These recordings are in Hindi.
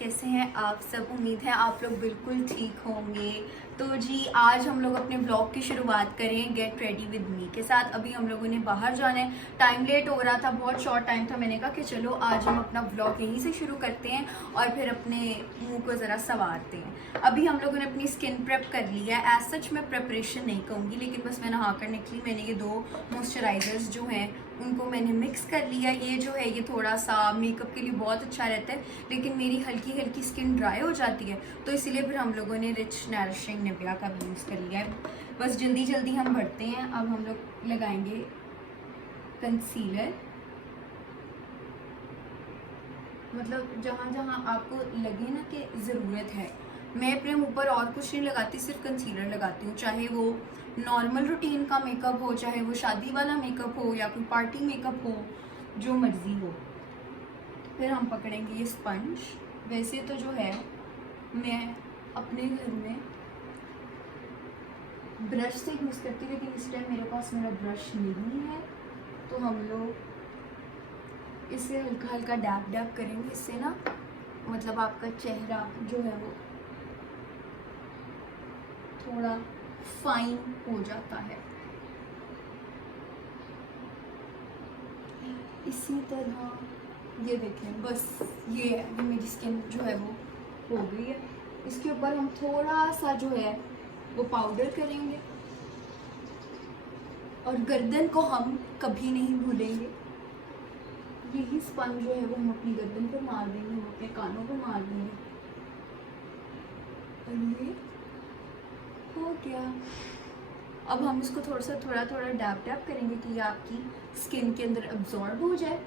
कैसे हैं आप सब। उम्मीद है आप लोग बिल्कुल ठीक होंगे। तो जी आज हम लोग अपने ब्लॉग की शुरुआत करें गेट रेडी विद मी के साथ। अभी हम लोगों ने बाहर जाना है, टाइम लेट हो रहा था, बहुत शॉर्ट टाइम था। मैंने कहा कि चलो आज हम अपना ब्लॉग यहीं से शुरू करते हैं और फिर अपने मुंह को ज़रा संवारते हैं। अभी हम लोगों ने अपनी स्किन प्रेप कर ली है। एज सच मैं प्रेपरेशन नहीं कहूँगी, लेकिन बस मैं नहा कर निकली। मैंने ये 2 मॉइस्चराइजर्स जो हैं उनको मैंने मिक्स कर लिया। ये जो है ये थोड़ा सा मेकअप के लिए बहुत अच्छा रहता है, लेकिन मेरी हल्की हल्की स्किन ड्राई हो जाती है, तो इसीलिए फिर हम लोगों ने रिच नरिशिंग निविया का भी यूज़ कर लिया है। बस जल्दी जल्दी हम बढ़ते हैं। अब हम लोग लगाएंगे कंसीलर, मतलब जहाँ जहाँ आपको लगे ना कि ज़रूरत है। मैं अपने मुँह पर और कुछ नहीं लगाती, सिर्फ कंसीलर लगाती हूँ। चाहे वो नॉर्मल रूटीन का मेकअप हो, चाहे वो शादी वाला मेकअप हो या कोई पार्टी मेकअप हो, जो मर्जी हो। फिर हम पकड़ेंगे ये स्पंज। वैसे तो जो है मैं अपने घर में ब्रश से यूज़ करती हूँ, लेकिन इस टाइम मेरे पास मेरा ब्रश नहीं है, तो हम लोग इसे हल्का हल्का डैप डैप करेंगे। इससे ना मतलब आपका चेहरा जो है वो थोड़ा फाइन हो जाता है। इसी तरह ये देखें, बस ये मेरी स्किन जो है वो हो गई है। इसके ऊपर हम थोड़ा सा जो है वो पाउडर करेंगे, और गर्दन को हम कभी नहीं भूलेंगे। यही स्पंज जो है वो हम अपनी गर्दन पर मार देंगे, हम अपने कानों पर मार देंगे, और ये हो गया। अब हम इसको थोड़ा थोड़ा डैप डैप करेंगे कि ये आपकी स्किन के अंदर अब्जॉर्ब हो जाए।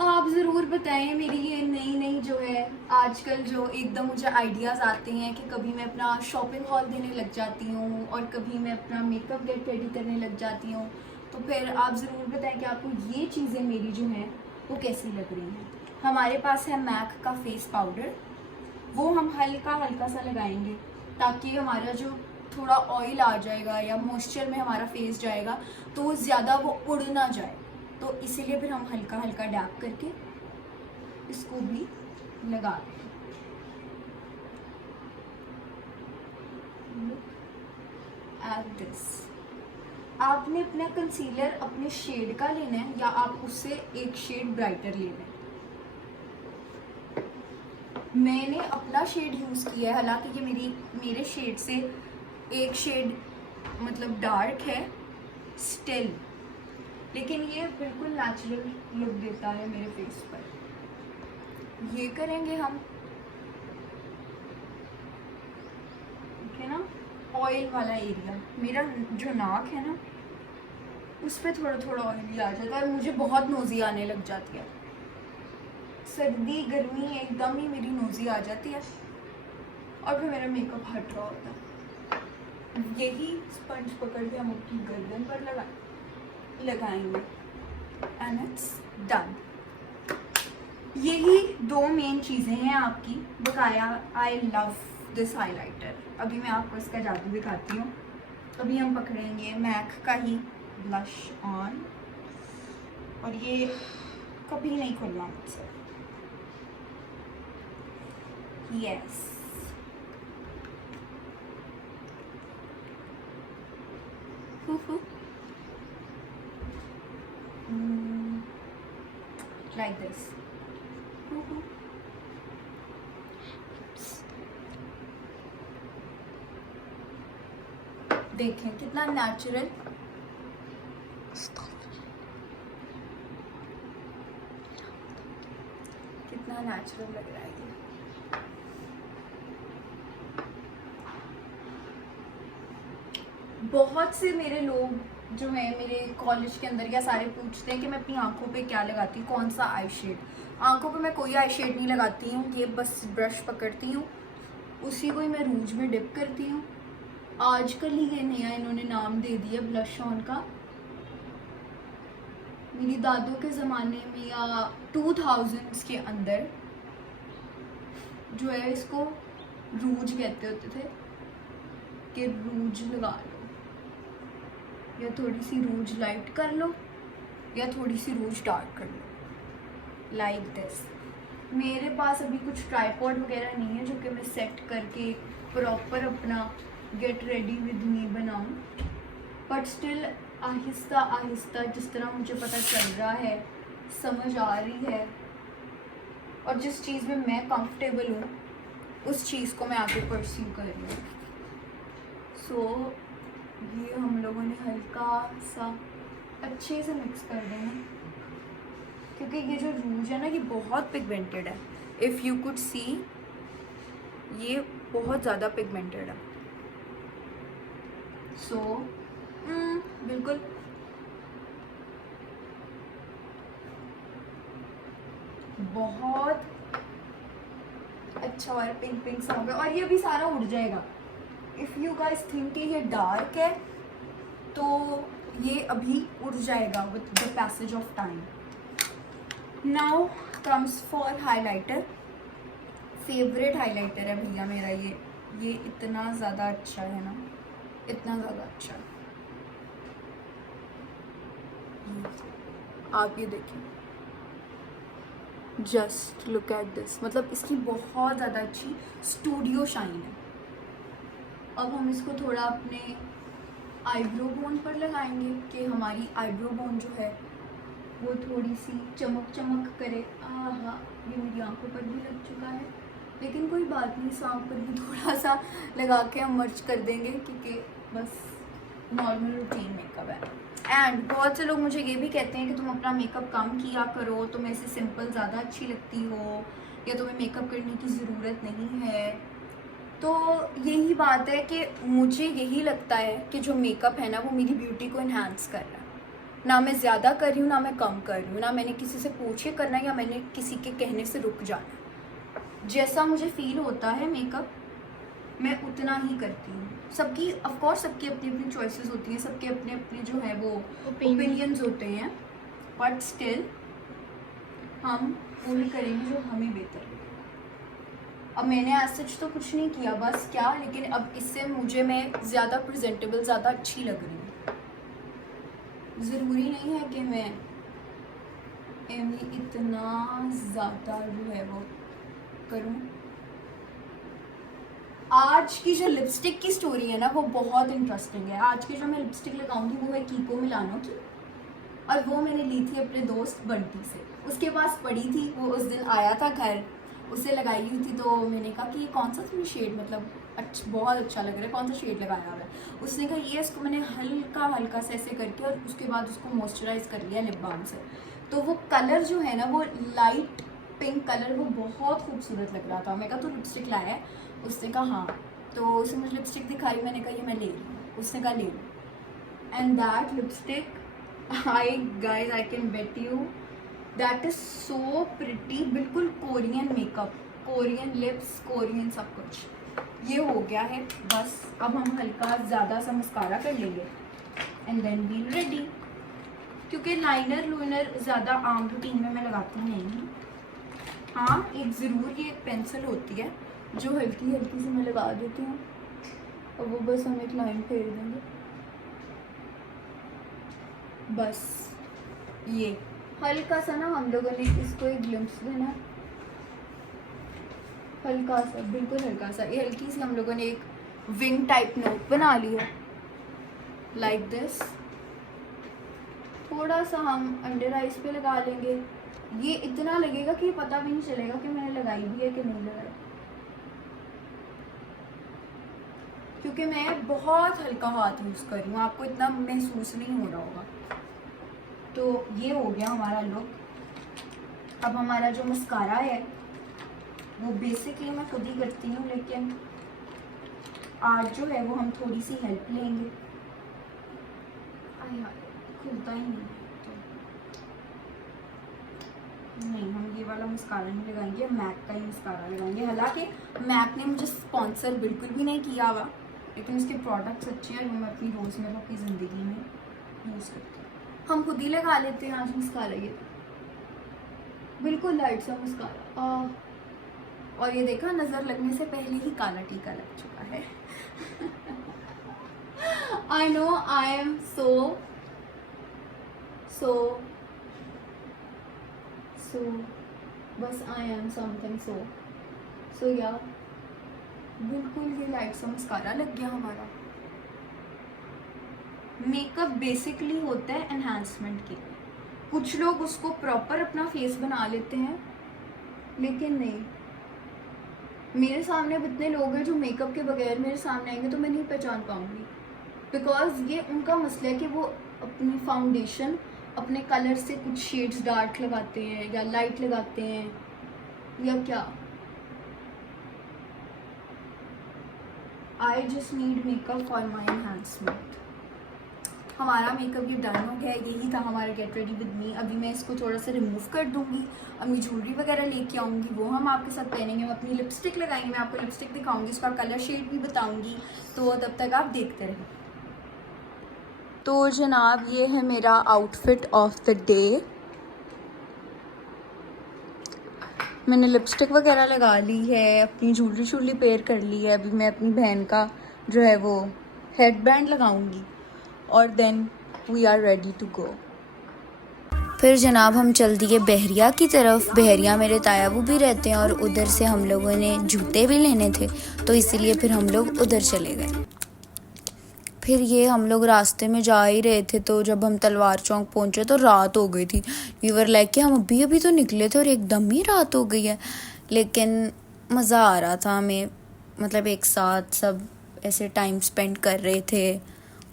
आप ज़रूर बताएं, मेरी ये नई जो है आजकल जो एकदम मुझे आइडियाज़ आते हैं कि कभी मैं अपना शॉपिंग हॉल देने लग जाती हूँ और कभी मैं अपना मेकअप गेट रेडी करने लग जाती हूँ। तो फिर आप ज़रूर बताएं कि आपको ये चीज़ें मेरी जो हैं वो कैसी लग रही हैं। हमारे पास है मैक का फेस पाउडर, वो हम हल्का हल्का सा लगाएंगे ताकि हमारा जो थोड़ा ऑयल आ जाएगा या मॉइस्चर में हमारा फेस जाएगा तो वो ज़्यादा वो उड़ ना जाए। तो इसीलिए फिर हम हल्का हल्का डैप करके इसको भी लगा दें। एट दिस आपने अपना कंसीलर अपने शेड का लेना है या आप उससे एक शेड ब्राइटर लेना है। मैंने अपना शेड यूज़ किया है, हालांकि ये मेरे शेड से एक शेड मतलब डार्क है स्टिल, लेकिन ये बिल्कुल नेचुरल लुक देता है मेरे फेस पर। ये करेंगे हम, ठीक है ना। ऑयल वाला एरिया, मेरा जो नाक है ना उस पर थोड़ा थोड़ा ऑयल आ जाता है और मुझे बहुत नोज़ी आने लग जाती है। सर्दी गर्मी एकदम ही मेरी नोज़ी आ जाती है और फिर मेरा मेकअप हट रहा होता है। यही स्पंज पकड़ के हम अपनी गर्दन पर लगाएंगे एंड इट्स डन। यही 2 मेन चीज़ें हैं आपकी बकाया। I love this highlighter. अभी मैं आपको इसका जादू दिखाती हूँ। अभी हम पकड़ेंगे मैक का ही ब्लश ऑन, और ये कभी नहीं खुलना मुझसे। Yes, like this. देखें कितना नेचुरल, कितना नेचुरल लग रहा है ये। बहुत से मेरे लोग जो हैं मेरे कॉलेज के अंदर या सारे पूछते हैं कि मैं अपनी आंखों पे क्या लगाती हूँ, कौन सा आई शेड। आंखों पे मैं कोई आई शेड नहीं लगाती हूँ, ये बस ब्रश पकड़ती हूँ, उसी को ही मैं रूज में डिप करती हूँ। आजकल ही ये नया इन्होंने नाम दे दिया ब्लश ऑन का। मेरी दादों के ज़माने में या 2000s के अंदर जो है इसको रूज कहते होते थे कि रूज लगा लो, या थोड़ी सी रूज लाइट कर लो या थोड़ी सी रूज डार्क कर लो। Like this. मेरे पास अभी कुछ ट्राईपॉड वगैरह नहीं है जो कि मैं सेट करके प्रॉपर अपना गेट रेडी विद मी बनाऊँ, बट स्टिल आहिस्ता आहिस्ता जिस तरह मुझे पता चल रहा है, समझ आ रही है, और जिस चीज़ में मैं कंफर्टेबल हूँ उस चीज़ को मैं आगे परस्यू कर रही हूँ। सो ये हम लोगों ने हल्का सा अच्छे से मिक्स कर देना, क्योंकि ये जो रूज है ना ये बहुत पिगमेंटेड है। इफ़ यू कुड सी, ये बहुत ज़्यादा पिगमेंटेड है। सो बिल्कुल बहुत अच्छा और पिंक पिंक सा हो गया, और ये भी सारा उड़ जाएगा। इफ़ यू गाइस थिंक कि ये डार्क है तो ये अभी उड़ जाएगा with the passage of time. Now comes for highlighter. Favourite highlighter है भैया मेरा ये इतना ज़्यादा अच्छा है ना, इतना ज़्यादा अच्छा है। आप ये देखिए, जस्ट लुक एट दिस, मतलब इसकी बहुत ज़्यादा अच्छी स्टूडियो शाइन है। अब हम इसको थोड़ा अपने आईब्रो बोन पर लगाएंगे कि हमारी आईब्रो बोन जो है वो थोड़ी सी चमक चमक करे। हाँ, ये मेरी आंखों पर भी लग चुका है, लेकिन कोई बात नहीं, सांप पर भी थोड़ा सा लगा के हम मर्ज कर देंगे, क्योंकि बस नॉर्मल रूटीन मेकअप है। एंड बहुत से लोग मुझे ये भी कहते हैं कि तुम अपना मेकअप कम किया करो, तुम्हें ऐसे सिंपल ज़्यादा अच्छी लगती हो, या तुम्हें मेकअप करने की ज़रूरत नहीं है। तो यही बात है कि मुझे यही लगता है कि जो मेकअप है ना वो मेरी ब्यूटी को इन्हांस कर रहा है। ना मैं ज़्यादा कर रही हूँ ना मैं कम कर रही हूँ, ना मैंने किसी से पूछे करना या मैंने किसी के कहने से रुक जाना। जैसा मुझे फील होता है मेकअप मैं उतना ही करती हूँ। सबकी ऑफकोर्स सबकी अपनी अपनी चॉइसेस होती हैं, सबके अपने अपने जो है वो ओपिनियंस होते हैं, बट स्टिल हम वही करेंगे जो हमें बेहतर लगे। अब मैंने आज सच तो कुछ नहीं किया बस क्या, लेकिन अब इससे मुझे मैं ज़्यादा प्रेजेंटेबल, ज़्यादा अच्छी लग रही हूँ। ज़रूरी नहीं है कि मैं इतना ज़्यादा जो है वो करूँ। आज की जो लिपस्टिक की स्टोरी है ना वो बहुत इंटरेस्टिंग है। आज की जो मैं लिपस्टिक लगाऊंगी वो है कीको मिलानो की, और वो मैंने ली थी अपने दोस्त बंटी से। उसके पास पड़ी थी, वो उस दिन आया था घर, उसे लगाई हुई थी, तो मैंने कहा कि ये कौन सा तुम्हें शेड, मतलब अच्छा बहुत अच्छा लग रहा है, कौन सा शेड लगाया हुआ है। उसने कहा ये, इसको मैंने हल्का हल्का से ऐसे करके और उसके बाद उसको मॉइस्चराइज कर लिया लिप बाम से। तो वो कलर जो है ना वो लाइट पिंक कलर, वो बहुत खूबसूरत लग रहा था। मैं कहा तो लिपस्टिक लाया है? उसने कहा हाँ। तो उसने मुझे लिपस्टिक दिखाई, मैंने कहा ये मैं ले लूँ। उसने कहा ले लो, and that lipstick I guys I can bet you that is so pretty. बिल्कुल Korean makeup, Korean lips, Korean सब कुछ ये हो गया है। बस अब हम हल्का ज़्यादा सा मस्कारा कर लेंगे एंड देन वी रेडी, क्योंकि लाइनर लूइनर ज़्यादा आम रूटीन में मैं लगाती नहीं हूँ। हाँ एक ज़रूर ये एक पेंसिल होती है जो हल्की हल्की सी मैं लगा देती हूँ, और वो बस हम एक लाइन फेर देंगे बस। ये हल्का सा ना हम लोगों ने इसको एक ग्लिम्स देना, हल्का सा, बिल्कुल हल्का सा। ये हल्की सी हम लोगों ने एक विंग टाइप नोट बना ली है, लाइक दिस। थोड़ा सा हम अंडर आइज पे लगा लेंगे। ये इतना लगेगा कि पता भी नहीं चलेगा कि मैंने लगाई भी है कि नहीं लगाई, क्योंकि मैं बहुत हल्का हाथ यूज़ कर रही हूँ, आपको इतना महसूस नहीं हो रहा होगा। तो ये हो गया हमारा लुक। अब हमारा जो मस्कारा है वो बेसिकली मैं खुद ही करती हूँ, लेकिन आज जो है वो हम थोड़ी सी हेल्प लेंगे। खुलता ही नहीं तो नहीं, हम ये वाला मस्कारा नहीं लगाएंगे, मैक का ही मस्कारा लगाएंगे। हालांकि मैक ने मुझे स्पॉन्सर बिल्कुल भी नहीं किया हुआ, लेकिन उसके प्रोडक्ट्स अच्छे हैं, मैं अपनी रोज़मर्रा की ज़िंदगी में यूज़ करती हूँ। हम खुद ही लगा लेते हैं आज मस्कारा, ये बिल्कुल लाइट सा मस्कारा। और ये देखा, नज़र लगने से पहले ही काला टीका लग चुका है। I know I am so बस आई एम समथिंग सो या बिल्कुल ये लाइट सा मस्कारा लग गया हमारा। मेकअप बेसिकली होता है एनहांसमेंट के लिए। कुछ लोग उसको प्रॉपर अपना फेस बना लेते हैं, लेकिन नहीं। मेरे सामने अब इतने लोग हैं जो मेकअप के बगैर मेरे सामने आएंगे तो मैं नहीं पहचान पाऊंगी, बिकॉज ये उनका मसला है कि वो अपनी फाउंडेशन अपने कलर से कुछ शेड्स डार्क लगाते हैं या लाइट लगाते हैं या क्या। I just need makeup for my enhancement. हमारा मेकअप ये डन हो गया है, यही था हमारा गेट रेडी विद मी। अभी मैं इसको थोड़ा सा रिमूव कर दूंगी, अपनी ज्वेलरी वगैरह लेके आऊँगी, वो हम आपके साथ पहनेंगे। हम अपनी लिपस्टिक लगाएंगे, मैं आपको लिपस्टिक दिखाऊंगी, उसका कलर शेड भी बताऊंगी, तो तब तक आप देखते रहें। तो जनाब ये है मेरा आउटफिट ऑफ द डे। मैंने लिपस्टिक वगैरह लगा ली है, अपनी ज्वेलरी पेयर कर ली है। अभी मैं अपनी बहन का जो है वो हेड बैंड लगाऊंगी और then we are ready to go. फिर जनाब हम चल दिए बहरिया की तरफ। बहरिया मेरे तायाबू भी रहते हैं और उधर से हम लोगों ने जूते भी लेने थे, तो इसीलिए फिर हम लोग उधर चले गए। फिर ये हम लोग रास्ते में जा ही रहे थे, तो जब हम तलवार चौक पहुंचे तो रात हो गई थी। वी वर लाइक कि हम अभी अभी तो निकले थे और एकदम ही रात हो गई है। लेकिन मज़ा आ रहा था हमें, मतलब एक साथ सब ऐसे टाइम स्पेंड कर रहे थे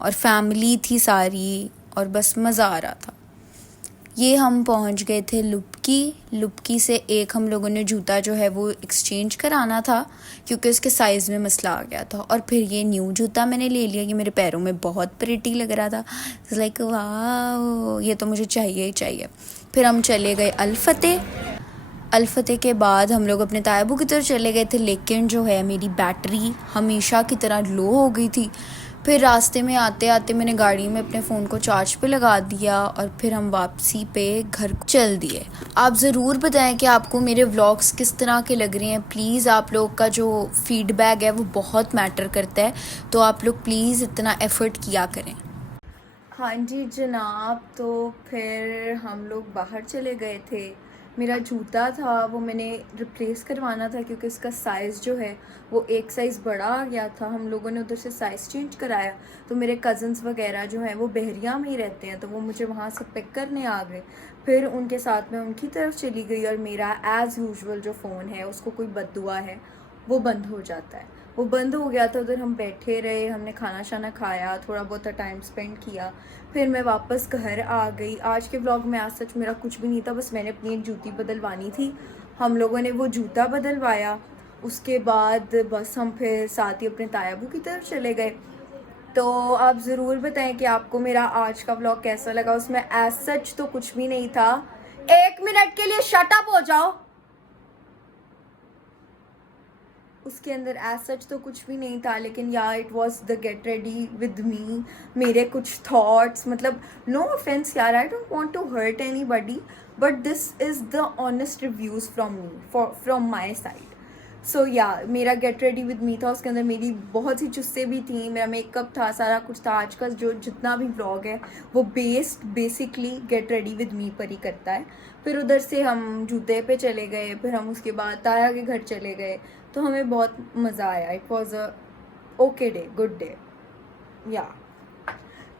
और फैमिली थी सारी, और बस मज़ा आ रहा था। ये हम पहुंच गए थे लुपकी से एक हम लोगों ने जूता जो है वो एक्सचेंज कराना था क्योंकि उसके साइज़ में मसला आ गया था। और फिर ये न्यू जूता मैंने ले लिया, ये मेरे पैरों में बहुत प्रिटी लग रहा था। लाइक वाह, ये तो मुझे चाहिए ही चाहिए। फिर हम चले गए अल फतेह के बाद हम लोग अपने तायाबू की तरफ चले गए थे, लेकिन जो है मेरी बैटरी हमेशा की तरह लो हो गई थी। फिर रास्ते में आते आते मैंने गाड़ी में अपने फ़ोन को चार्ज पे लगा दिया और फिर हम वापसी पे घर चल दिए। आप ज़रूर बताएं कि आपको मेरे व्लॉग्स किस तरह के लग रहे हैं। प्लीज़ आप लोग का जो फीडबैक है वो बहुत मैटर करता है, तो आप लोग प्लीज़ इतना एफ़र्ट किया करें। हाँ जी जनाब, तो फिर हम लोग बाहर चले गए थे। मेरा जूता था वो मैंने रिप्लेस करवाना था क्योंकि उसका साइज़ जो है वो एक साइज़ बड़ा आ गया था। हम लोगों ने उधर से साइज़ चेंज कराया, तो मेरे कज़न्स वगैरह जो हैं वो बहरिया में ही रहते हैं, तो वो मुझे वहाँ से पिक करने आ गए। फिर उनके साथ में उनकी तरफ चली गई और मेरा एज़ यूजुअल जो फ़ोन है उसको कोई बद्दुआ है वो बंद हो जाता है। वो बंद हो गया था, उधर हम बैठे रहे, हमने खाना शाना खाया, थोड़ा बहुत टाइम स्पेंड किया। फिर मैं वापस घर आ गई। आज के व्लॉग में आज सच मेरा कुछ भी नहीं था, बस मैंने अपनी एक जूती बदलवानी थी। हम लोगों ने वो जूता बदलवाया, उसके बाद बस हम फिर साथ ही अपने तायाबू की तरफ चले गए। तो आप ज़रूर बताएं कि आपको मेरा आज का व्लॉग कैसा लगा। उसमें एज सच तो कुछ भी नहीं था। 1 मिनट के लिए शट अप हो जाओ। उसके अंदर एज सच तो कुछ भी नहीं था, लेकिन यार it was the get ready with me. मेरे कुछ थॉट्स, मतलब नो ऑफेंस यार, I don't want to hurt anybody, but this is the honest reviews from me, from my side. So yeah मेरा गेट रेडी विद मी था, उसके अंदर मेरी बहुत सी चुस्सें भी थी, मेरा मेकअप था, सारा कुछ था। आज का जो जितना भी व्लॉग है वो बेसिकली गेट रेडी विद मी पर ही करता है। फिर उधर से हम जूते पे चले गए, फिर हम उसके बाद ताया के घर चले गए, तो हमें बहुत मज़ा आया। It was a okay day, good day या।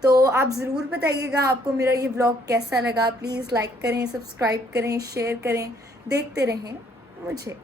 तो आप ज़रूर बताइएगा आपको मेरा ये व्लॉग कैसा लगा। प्लीज़ लाइक करें, सब्सक्राइब करें, शेयर करें, देखते रहें मुझे।